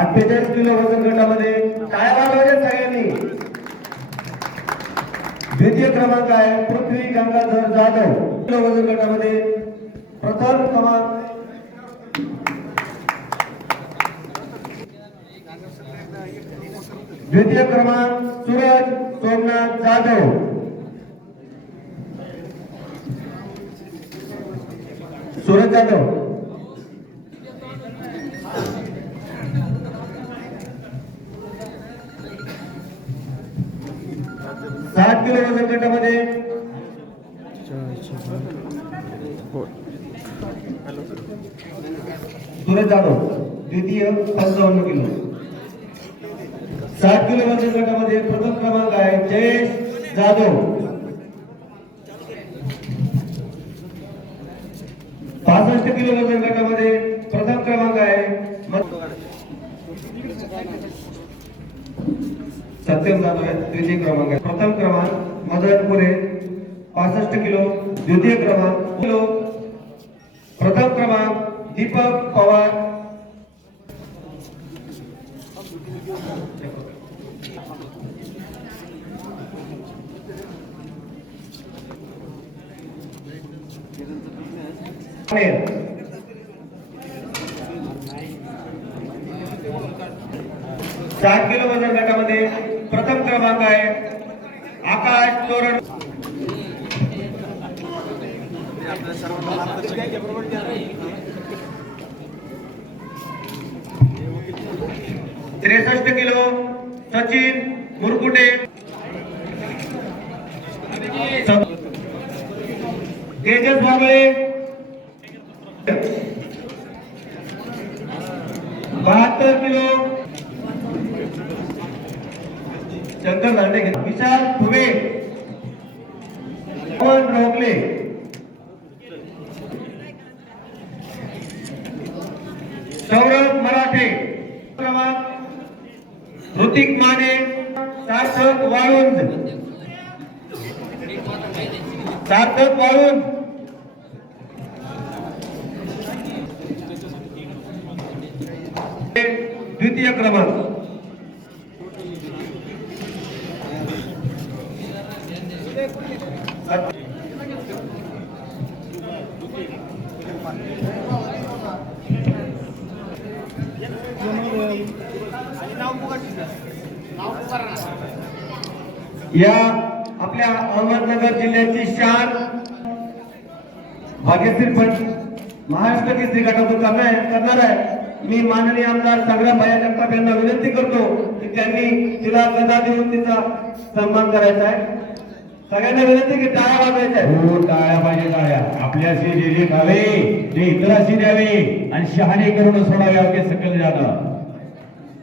अठ्ठेचाळीस किलो वजन गटामध्ये टाळ्या वाजवायच्या सगळ्यांनी. द्वितीय क्रमांक आहे पृथ्वी गंगाधर जाधव. किलो वजन गटामध्ये प्रथम क्रमांक द्वितीय क्रमांक सूरज सोमनाथ जाधव. सूरज जाधव. सात किलो वजन गटामध्ये सुरेश जाधव द्वितीय पंचावन्न किलो. सात किलो वजन गटामध्ये प्रथम क्रमांक आहे जयेश जाधव. पासष्ट किलो वजन गटामध्ये प्रथम क्रमांक आहे मत- सत्यम जाधव द्वितीय क्रमांक आहे. प्रथम क्रमांक मदन पुरे पासष्ट किलो द्वितीय क्रमांक किलो. प्रथम क्रमांक दीपक पवार. सात किलो वजन गटामध्ये प्रथम क्रमांक आहे आकाश त्रेसष्ट किलो सचिन मुरकुटे. तेजस भागळे बहात्तर किलो. शंकर दांडे घेत विशाल फुबे पवन रोगले सौरभ मराठे. क्रमांक ऋतिक माने. सार्थक वाळुंज. सार्थक वाळुंज. द्वितीय क्रमांक. या आपल्या अहमदनगर जिल्ह्याची शान भाग्यश्री पण महाराष्ट्र केसरी गटातून करणार करणार आहे. मी माननीय आमदार सगळ्या भाया जगताप यांना विनंती करतो की त्यांनी तिला गदा देऊन तिचा सन्मान करायचा आहे. सगळ्यांना विनंती की टाळ्या वाजवायच्या. आहे हो टाळ्या पाहिजे टाळ्या. आपल्याशी लिहिले खावे ते इतराशी द्यावे आणि शहाणे करून सोडावे अवघे सकल जाणं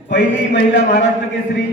पहिली महिला महाराष्ट्र केसरी.